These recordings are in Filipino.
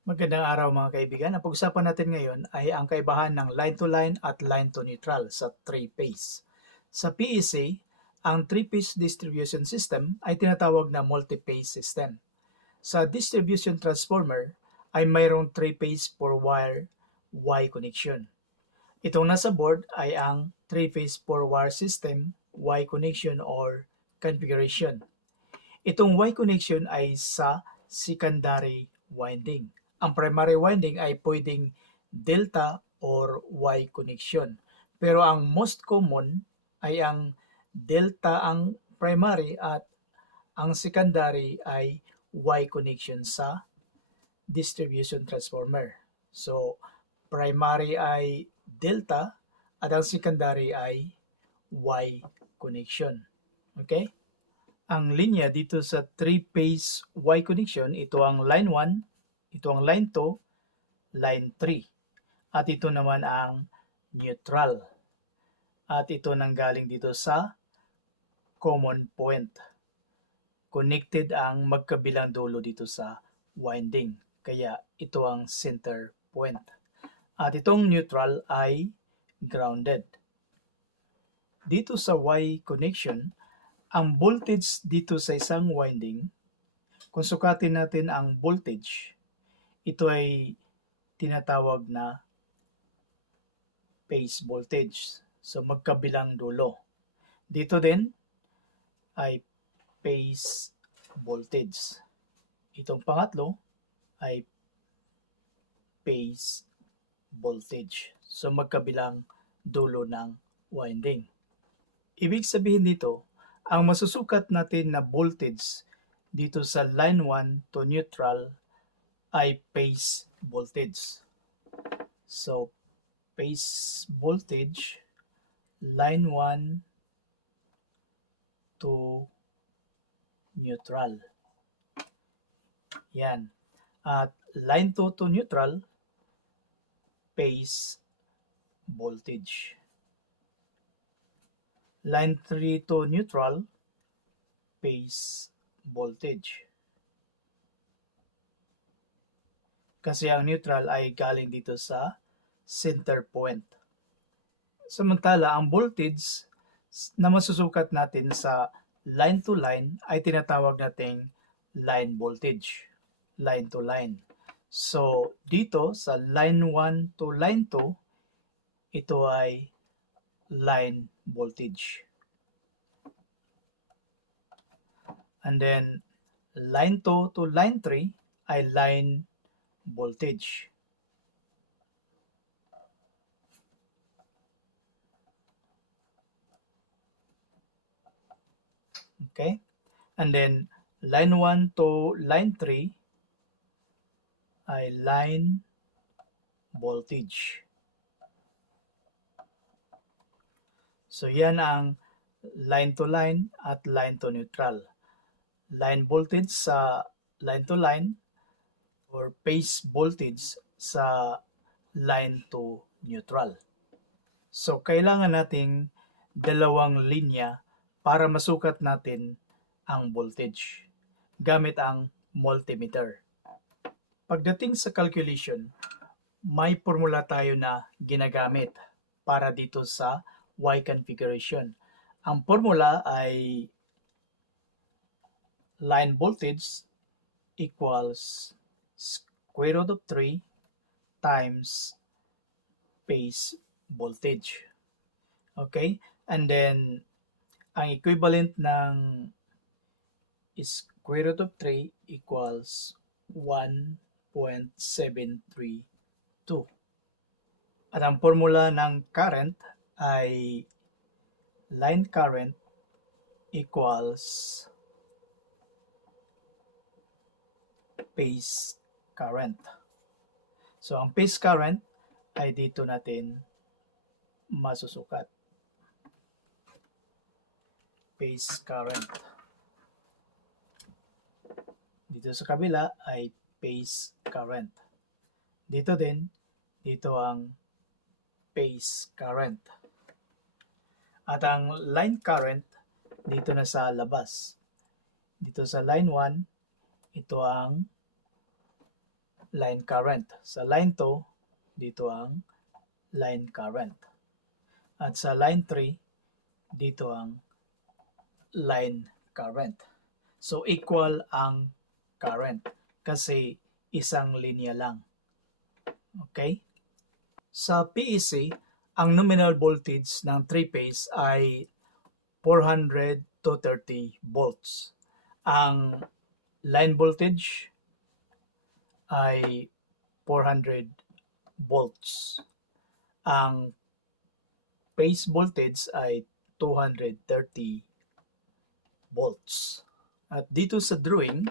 Magandang araw mga kaibigan. Ang pag-usapan natin ngayon ay ang kaibahan ng line-to-line at line-to-neutral sa three-phase. Sa PEC, ang three-phase distribution system ay tinatawag na multi-phase system. Sa distribution transformer ay mayroong three-phase four-wire Y connection. Itong nasa board ay ang three-phase four-wire system Y connection or configuration. Itong Y connection ay sa secondary winding. Ang primary winding ay pwedeng delta or Y connection. Pero ang most common ay ang delta ang primary at ang secondary ay Y connection sa distribution transformer. So, primary ay delta at ang secondary ay Y connection. Okay? Ang linya dito sa three-phase Y connection, ito ang line 1, ito ang line 2, line 3. At ito naman ang neutral. At ito nanggaling dito sa common point. Connected ang magkabilang dulo dito sa winding. Kaya ito ang center point. At itong neutral ay grounded. Dito sa Y connection, ang voltage dito sa isang winding, kung sukatin natin ang voltage, ito ay tinatawag na phase voltage. So magkabilang dulo. Dito din ay phase voltage. Itong pangatlo ay phase voltage. So magkabilang dulo ng winding. Ibig sabihin dito, ang masusukat natin na voltage dito sa line 1 to neutral ay phase voltage. So, phase voltage, line 1 to neutral. Yan. At line 2 to neutral, phase voltage. Line 3 to neutral, phase voltage. Kasi ang neutral ay galing dito sa center point. Samantala, ang voltage na masusukat natin sa line to line ay tinatawag nating line voltage. Line to line. So, dito sa line 1 to line 2, ito ay line voltage. And then, line 2 to line 3 ay line voltage. Okay? And then, line 1 to line 3 ay line voltage. So, yan ang line to line at line to neutral. Line voltage sa line to line or phase voltage sa line to neutral. So, kailangan nating dalawang linya para masukat natin ang voltage gamit ang multimeter. Pagdating sa calculation, may formula tayo na ginagamit para dito sa Y configuration. Ang formula ay line voltage equals square root of 3 times phase voltage. Okay? And then, ang equivalent ng square root of 3 equals 1.732. At ang formula ng current ay line current equals phase current. So, ang phase current ay dito natin masusukat. Phase current. Dito sa kabila ay phase current. Dito din, dito ang phase current. At ang line current, dito na sa labas. Dito sa line 1, ito ang line current. Sa line 2, dito ang line current. At sa line 3, dito ang line current. So, equal ang current kasi isang linya lang. Okay? Sa PEC, ang nominal voltage ng 3-phase ay 400 to 30 volts. Ang line voltage ay 400 volts. Ang phase voltage ay 230 volts. At dito sa drawing,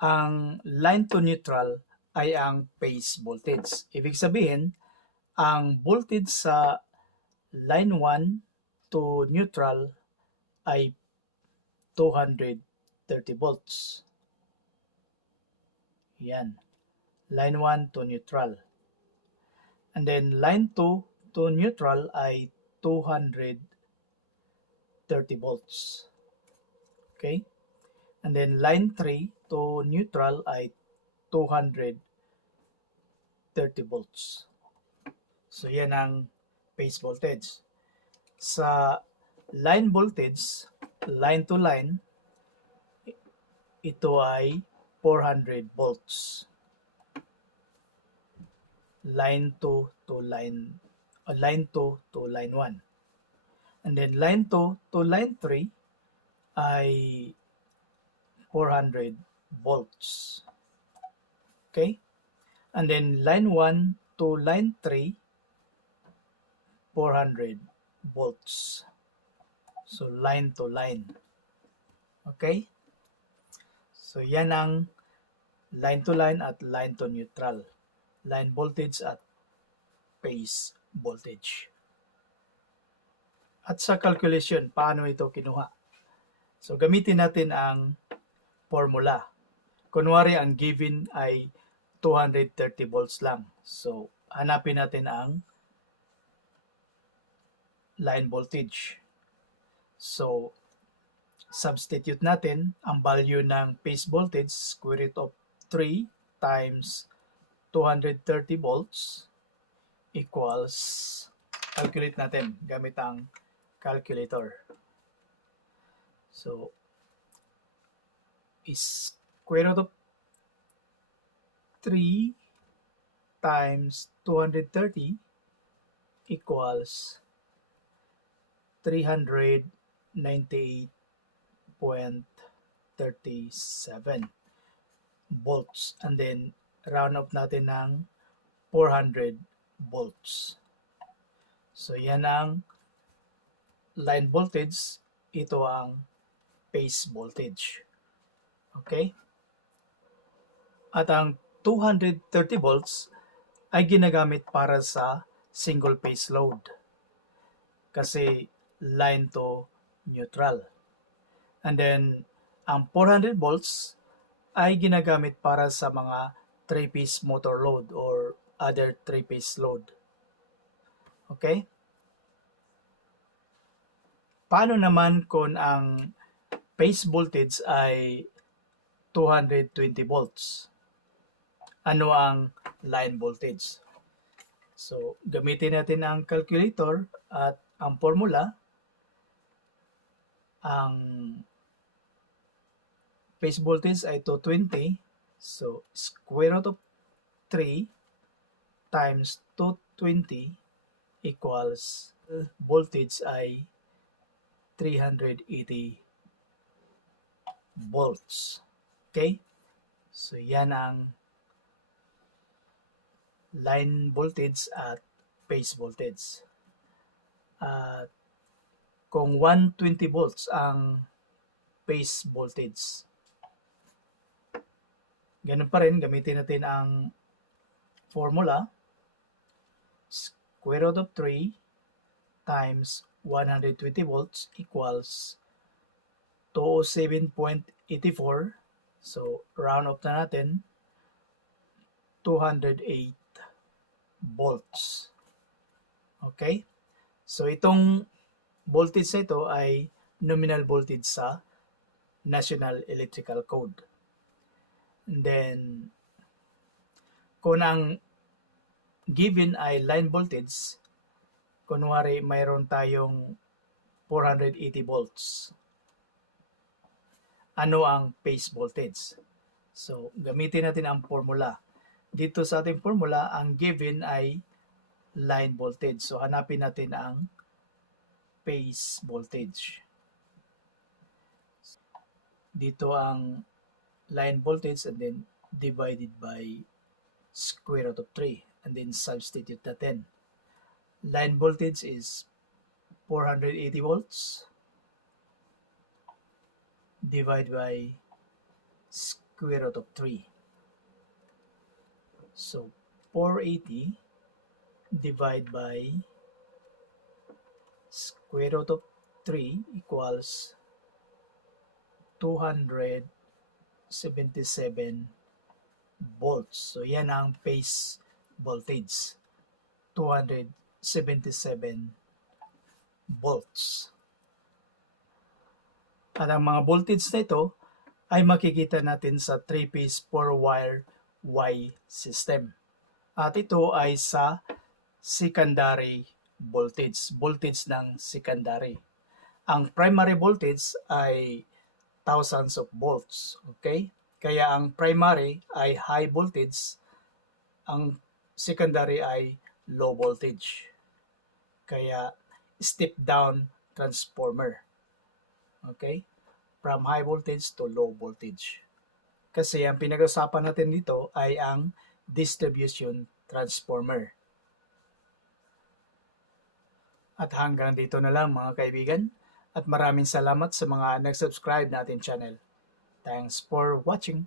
ang line to neutral ay ang phase voltage. Ibig sabihin, ang voltage sa line 1 to neutral ay 230 volts. Yan. Line 1 to neutral. And then line 2 to neutral ay 230 volts. Okay? And then line 3 to neutral ay 230 volts. So yan ang phase voltage. Sa line voltage, line to line, ito ay 400 volts. Line 2 to line 2 to line 1. And then line 2 to line 3 ay 400 volts. Okay? And then line 1 to line 3, 400 volts. So line to line. Okay? So yan ang line to line at line to neutral. Line voltage at phase voltage. At sa calculation, paano ito kinuha? So gamitin natin ang formula. Kunwari ang given ay 230 volts lang. So hanapin natin ang line voltage. So substitute natin ang value ng phase voltage, square root of 3 times 230 volts equals, calculate natin gamit ang calculator. So, is square root of 3 times 230 equals 398.37 volts. And then, round up natin ng 400 volts. So, yan ang line voltage. Ito ang phase voltage. Okay? At ang 230 volts ay ginagamit para sa single phase load. Kasi line to neutral. And then, ang 400 volts ay ginagamit para sa mga 3-piece motor load or other 3-piece load. Okay? Paano naman kung ang phase voltage ay 220 volts? Ano ang line voltage? So, gamitin natin ang calculator at ang formula. Ang phase voltage ay 220. So, square root of 3 times 220 equals voltage ay 380 volts. Okay? So, yan ang line voltage at phase voltage. At kung 120 volts ang phase voltage, ganun pa rin, gamitin natin ang formula. Square root of 3 times 120 volts equals 207.84. So, round up na natin, 208 volts. Okay? So, itong voltage na ito ay nominal voltage sa National Electrical Code. And then, Kung ang given ay line voltage, kunwari mayroon tayong 480 volts. Ano ang phase voltage? So, gamitin natin ang formula. Dito sa ating formula, ang given ay line voltage. So, hanapin natin ang phase voltage. Dito ang line voltage and then divided by square root of 3 and then substitute natin. Line voltage is 480 volts divided by square root of 3. So 480 divided by square root of 3 equals 277 volts. So yan ang phase voltage. 277 volts. At ang mga voltage na ito ay makikita natin sa 3-phase 4-wire WYE system. At ito ay sa secondary voltage, voltage ng secondary. Ang primary voltage ay thousands of volts, okay? Kaya ang primary ay high voltage, ang secondary ay low voltage. Kaya step down transformer. Okay? From high voltage to low voltage. Kasi ang pinag-usapan natin dito ay ang distribution transformer. At hanggang dito na lang mga kaibigan. At maraming salamat sa mga nag-subscribe natin channel. Thanks for watching.